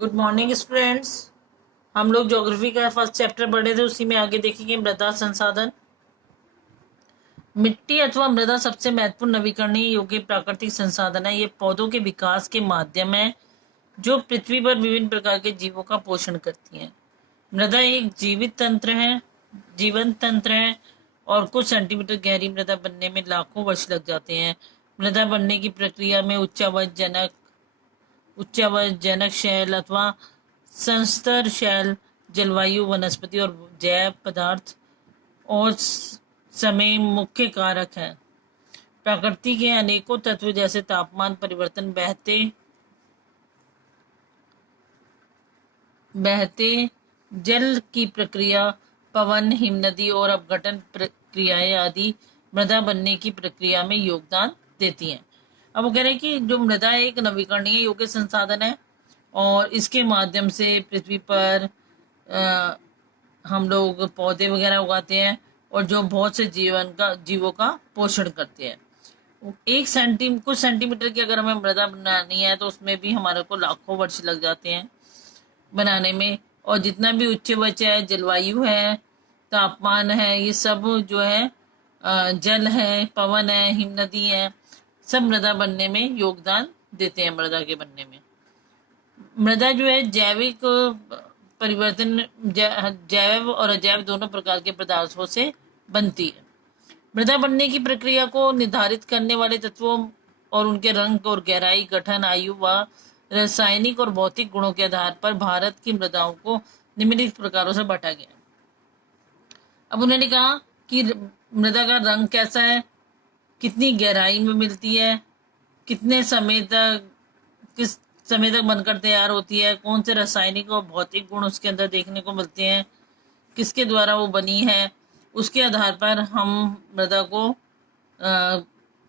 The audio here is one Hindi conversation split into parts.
Good morning students. हम लोग ज्योग्राफी का फर्स्ट चैप्टर पढ़े थे, उसी में आगे देखेंगे मृदा संसाधन। मिट्टी अथवा मृदा सबसे महत्वपूर्ण नवीकरणीय योग्य प्राकृतिक संसाधन है। ये पौधों के विकास के माध्यम है जो पृथ्वी पर विभिन्न प्रकार के जीवों का पोषण करती है। मृदा एक जीवित तंत्र है, जीवंत तंत्र है और कुछ सेंटीमीटर गहरी मृदा बनने में लाखों वर्ष लग जाते हैं। मृदा बनने की प्रक्रिया में उच्चावचजनक शैल अथवा संस्तर शैल, जलवायु, वनस्पति और जैव पदार्थ और समय मुख्य कारक हैं। प्रकृति के अनेकों तत्व जैसे तापमान परिवर्तन, बहते जल की प्रक्रिया, पवन, हिमनदी और अपघटन प्रक्रियाएं आदि मृदा बनने की प्रक्रिया में योगदान देती हैं। अब वो कह रहे हैं कि जो मृदा एक नवीकरणीय योग्य संसाधन है और इसके माध्यम से पृथ्वी पर हम लोग पौधे वगैरह उगाते हैं और जो बहुत से जीवों का पोषण करते हैं। कुछ सेंटीमीटर की अगर हमें मृदा बनानी है तो उसमें भी हमारे को लाखों वर्ष लग जाते हैं बनाने में। और जितना भी उच्च वच है, जलवायु है, तापमान है, ये सब जो है जल है, पवन है, हिमनदी है, सब मृदा बनने में योगदान देते हैं। मृदा के बनने में मृदा जो है जैविक परिवर्तन, जैव और अजैव दोनों प्रकार के पदार्थों से बनती है। मृदा बनने की प्रक्रिया को निर्धारित करने वाले तत्वों और उनके रंग और गहराई, गठन, आयु व रासायनिक और भौतिक गुणों के आधार पर भारत की मृदाओं को निम्नलिखित प्रकारों से बांटा गया। अब उन्होंने कहा कि मृदा का रंग कैसा है, कितनी गहराई में मिलती है, किस समय तक बनकर तैयार होती है, कौन से रासायनिक और भौतिक गुण उसके अंदर देखने को मिलते हैं, किसके द्वारा वो बनी है, उसके आधार पर हम मृदा को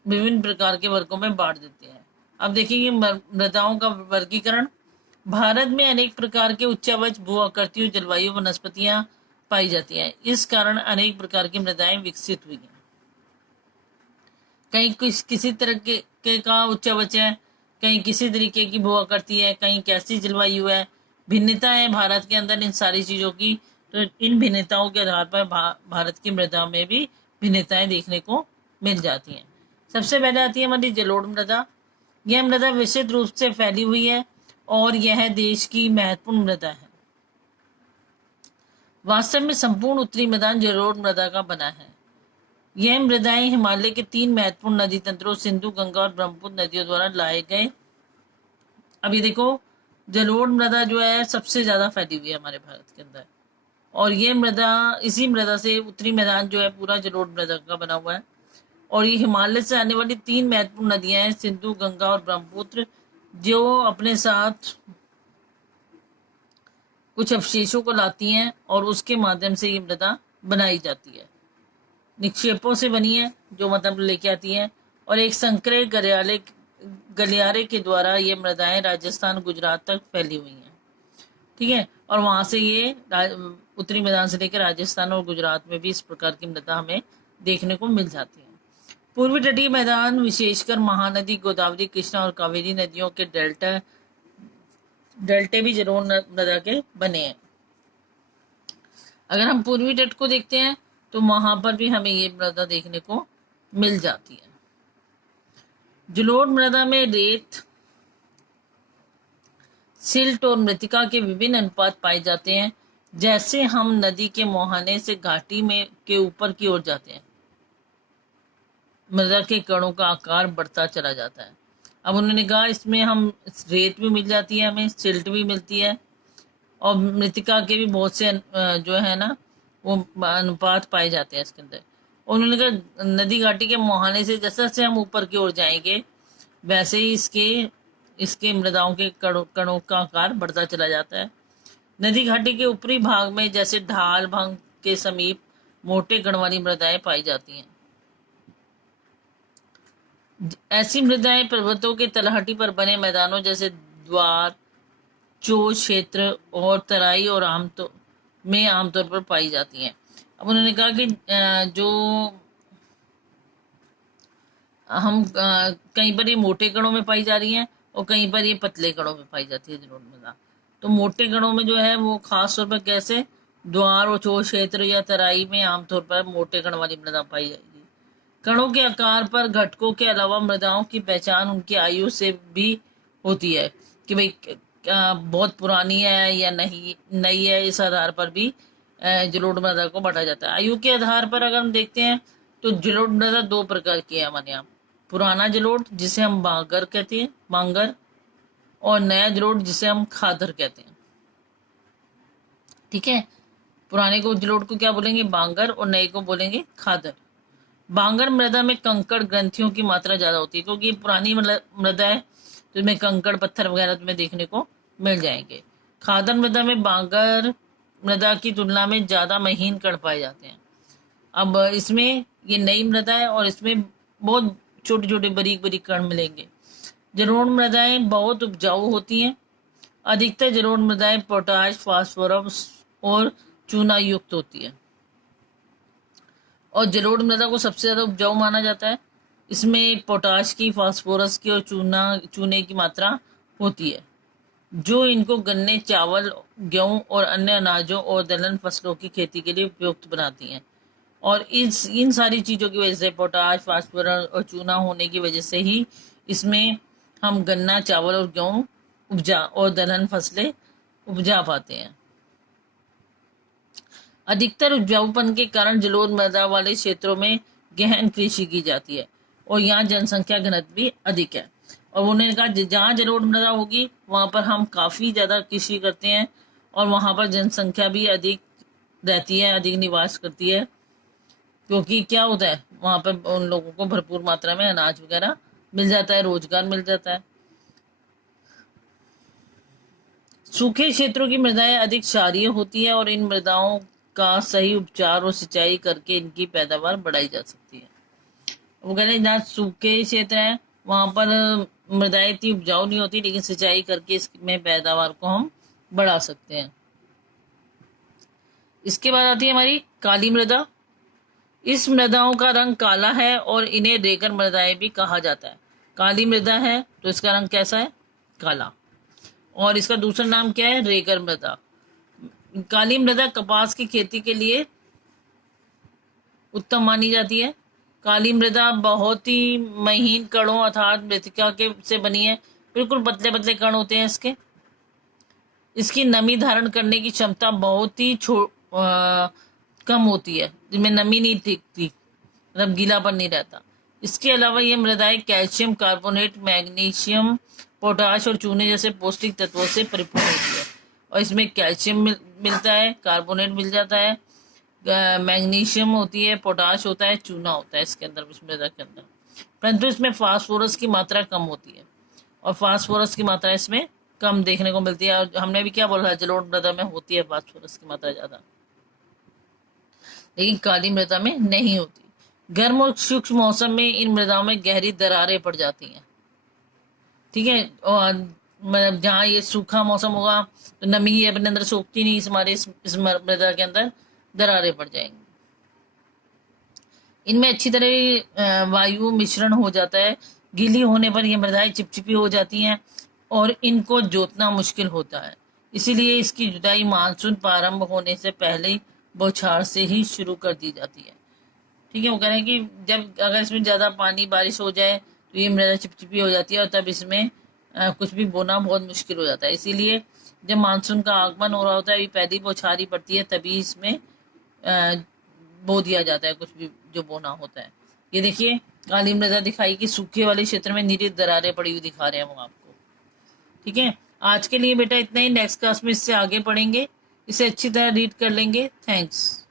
विभिन्न प्रकार के वर्गों में बांट देते हैं। अब देखिए मृदाओं का वर्गीकरण। भारत में अनेक प्रकार के उच्चावच, भू-आकृतियों, जलवायु, वनस्पतियां पाई जाती हैं। इस कारण अनेक प्रकार की मृदाएं विकसित हुई हैं। कहीं किसी तरह के का उच्चावच है, कहीं किसी तरीके की भू-आकृति है, कहीं कैसी जलवायु है, भिन्नता है भारत के अंदर इन सारी चीजों की। तो इन भिन्नताओं के आधार पर भारत की मृदा में भी भिन्नताएं देखने को मिल जाती हैं। सबसे पहले आती है हमारी जलोढ़ मृदा। यह मृदा विस्तृत रूप से फैली हुई है और यह देश की महत्वपूर्ण मृदा है। वास्तव में संपूर्ण उत्तरी मैदान जलोढ़ मृदा का बना है। यह मृदाएं हिमालय के 3 महत्वपूर्ण नदी तंत्रों सिंधु, गंगा और ब्रह्मपुत्र नदियों द्वारा लाए गए। अभी देखो जलोढ़ मृदा जो है सबसे ज्यादा फैली हुई है हमारे भारत के अंदर और ये मृदा, इसी मृदा से उत्तरी मैदान जो है पूरा जलोढ़ मृदा का बना हुआ है। और ये हिमालय से आने वाली 3 महत्वपूर्ण नदियां हैं, सिंधु, गंगा और ब्रह्मपुत्र, जो अपने साथ कुछ अवशेषों को लाती हैं और उसके माध्यम से ये मृदा बनाई जाती है। निक्षेपों से बनी है जो मतलब लेके आती है और एक संकरे गलियारे के द्वारा ये मृदाएं राजस्थान, गुजरात तक फैली हुई हैं। ठीक है, और वहां से ये उत्तरी मैदान से लेकर राजस्थान और गुजरात में भी इस प्रकार की मृदा हमें देखने को मिल जाती है। पूर्वी तटीय मैदान विशेषकर महानदी, गोदावरी, कृष्णा और कावेरी नदियों के डेल्टे भी जलोढ़ मृदा के बने हैं। अगर हम पूर्वी तट को देखते हैं तो वहां पर भी हमें ये मृदा देखने को मिल जाती है। जलोढ़ मृदा में रेत, सिल्ट और मृत्तिका के विभिन्न अनुपात पाए जाते हैं। जैसे हम नदी के मुहाने से घाटी में के ऊपर की ओर जाते हैं, मृदा के कणों का आकार बढ़ता चला जाता है। अब उन्होंने कहा इसमें हम रेत भी मिल जाती है, हमें सिल्ट भी मिलती है और मृत्तिका के भी बहुत से जो है ना वो अनुपात पाए जाते हैं इसके अंदर। उन्होंने कहा नदी घाटी के मुहाने से जैसे जैसे हम ऊपर की ओर जाएंगे वैसे ही इसके मृदाओं के कणों का आकार बढ़ता चला जाता है। नदी घाटी के ऊपरी भाग में जैसे ढाल भाग के समीप मोटे कण वाली मृदाएं पाई जाती हैं। ऐसी मृदाएं पर्वतों के तलहटी पर बने मैदानों जैसे द्वार, चो क्षेत्र और तराई और आमतौर पर पाई जाती हैं। अब उन्होंने कहा कि जो हम कहीं पर ये मोटे कणों में पाई जा रही हैं और कहीं पर ये पतले कणों में पाई जाती है जलोढ़ मृदा। तो मोटे कणों में जो है वो खास तौर पर कैसे द्वार और चोर क्षेत्र या तराई में आमतौर पर मोटे कण वाली मृदा पाई जाएगी। कणों के आकार पर घटकों के अलावा मृदाओं की पहचान उनकी आयु से भी होती है कि भाई बहुत पुरानी है या नहीं नई है। इस आधार पर भी जलोढ़ मृदा को बांटा जाता है। आयु के आधार पर अगर हम देखते हैं तो जलोढ़ मृदा दो प्रकार की है हमारे यहाँ। पुराना जलोढ़ जिसे हम बांगर कहते हैं, बांगर, और नया जलोढ़ जिसे हम खादर कहते हैं। ठीक है, पुराने को जलोढ़ को क्या बोलेंगे, बांगर, और नए को बोलेंगे खादर। बांगर मृदा में कंकड़ ग्रंथियों की मात्रा ज्यादा होती है क्योंकि पुरानी मृदा है तो इसमें कंकड़ पत्थर वगैरह तुम्हें देखने को मिल जाएंगे। खादर मृदा में बांगर मृदा की तुलना में ज्यादा महीन कण पाए जाते हैं। अब इसमें ये नई मृदा है और इसमें बहुत छोटे छोटे बारीक बारीक कण मिलेंगे। जलोढ़ मृदाएं बहुत उपजाऊ होती हैं। अधिकतर जलोढ़ मृदाएं पोटाश, फास्फोरस और चूना युक्त होती है और जलोढ़ मृदा को सबसे ज्यादा उपजाऊ माना जाता है। इसमें पोटाश की, फास्फोरस की और चूने की मात्रा होती है जो इनको गन्ने, चावल, गेहूं और अन्य अनाजों और दलहन फसलों की खेती के लिए उपयुक्त बनाती हैं। और इन सारी चीजों की वजह से, पोटाश, फास्फोरस और चूना होने की वजह से ही इसमें हम गन्ना, चावल और गेहूं उपजा और दलहन फसलें उपजा पाते हैं। अधिकतर उपजाऊपन के कारण जलोढ़ मृदा वाले क्षेत्रों में गहन कृषि की जाती है और यहाँ जनसंख्या घनत्व भी अधिक है। और उन्होंने कहा जहाँ जलोढ़ मृदा होगी वहां पर हम काफी ज्यादा कृषि करते हैं और वहां पर जनसंख्या भी अधिक रहती है, अधिक निवास करती है, क्योंकि क्या होता है वहां पर उन लोगों को भरपूर मात्रा में अनाज वगैरह मिल जाता है, रोजगार मिल जाता है। सूखे क्षेत्रों की मृदाएं अधिक क्षारीय होती है और इन मृदाओं का सही उपचार और सिंचाई करके इनकी पैदावार बढ़ाई जा सकती है। वो कह रहे हैं जहाँ सूखे क्षेत्र है वहां पर मृदाएं इतनी उपजाऊ नहीं होती, लेकिन सिंचाई करके इसमें पैदावार को हम बढ़ा सकते हैं। इसके बाद आती है हमारी काली मृदा। इस मृदाओं का रंग काला है और इन्हें रेगर मृदाएं भी कहा जाता है। काली मृदा है तो इसका रंग कैसा है, काला, और इसका दूसरा नाम क्या है, रेगर मृदा। काली मृदा कपास की खेती के लिए उत्तम मानी जाती है। काली मृदा बहुत ही महीन कणों अर्थात मृतिका के से बनी है, बिल्कुल पतले पतले कण होते हैं इसके। इसकी नमी धारण करने की क्षमता बहुत ही कम होती है, जिसमें नमी नहीं टिकती, मतलब गीलापन नहीं रहता। इसके अलावा ये मृदाएं कैल्शियम कार्बोनेट, मैग्नीशियम, पोटाश और चूने जैसे पौष्टिक तत्वों से परिपूर्ण होती है। और इसमें कैल्शियम मिलता है, कार्बोनेट मिल जाता है, मैग्नीशियम होती है, पोटाश होता है, चूना होता है इसके अंदर, इस मृदा के अंदर। परंतु इसमें फास्फोरस की मात्रा कम होती है और फास्फोरस की मात्रा इसमें कम देखने को मिलती है। और हमने भी क्या बोला, जलोढ़ मृदा में होती है फास्फोरस की मात्रा ज्यादा, लेकिन काली मृदा में नहीं होती। गर्म और शुष्क मौसम में इन मृदाओं में गहरी दरारें पड़ जाती हैं। ठीक है, और मतलब जहाँ ये सूखा मौसम होगा तो नमी ये अपने अंदर सोखती नहीं, हमारे इस मृदा के अंदर दरारें पड़ जाएंगी। इनमें अच्छी तरह वायु मिश्रण हो जाता है। गीली होने पर ये मृदाएं चिपचिपी हो जाती हैं और इनको जोतना मुश्किल होता है। इसीलिए इसकी जुताई मानसून प्रारंभ होने से पहले बौछार से ही शुरू कर दी जाती है। ठीक है, वो कह रहे हैं कि जब अगर इसमें ज्यादा पानी बारिश हो जाए तो ये मृदा चिपचिपी हो जाती है और तब इसमें कुछ भी बोना बहुत मुश्किल हो जाता है। इसीलिए जब मानसून का आगमन हो रहा होता है, पहली बौछार ही पड़ती है, तभी इसमें बो दिया जाता है कुछ भी जो बोना होता है। ये देखिए काली मृदा दिखाई कि सूखे वाले क्षेत्र में नीली दरारें पड़ी हुई दिखा रहे हैं वो आपको। ठीक है, आज के लिए बेटा इतना ही। नेक्स्ट क्लास में इससे आगे पढ़ेंगे, इसे अच्छी तरह रीड कर लेंगे। थैंक्स।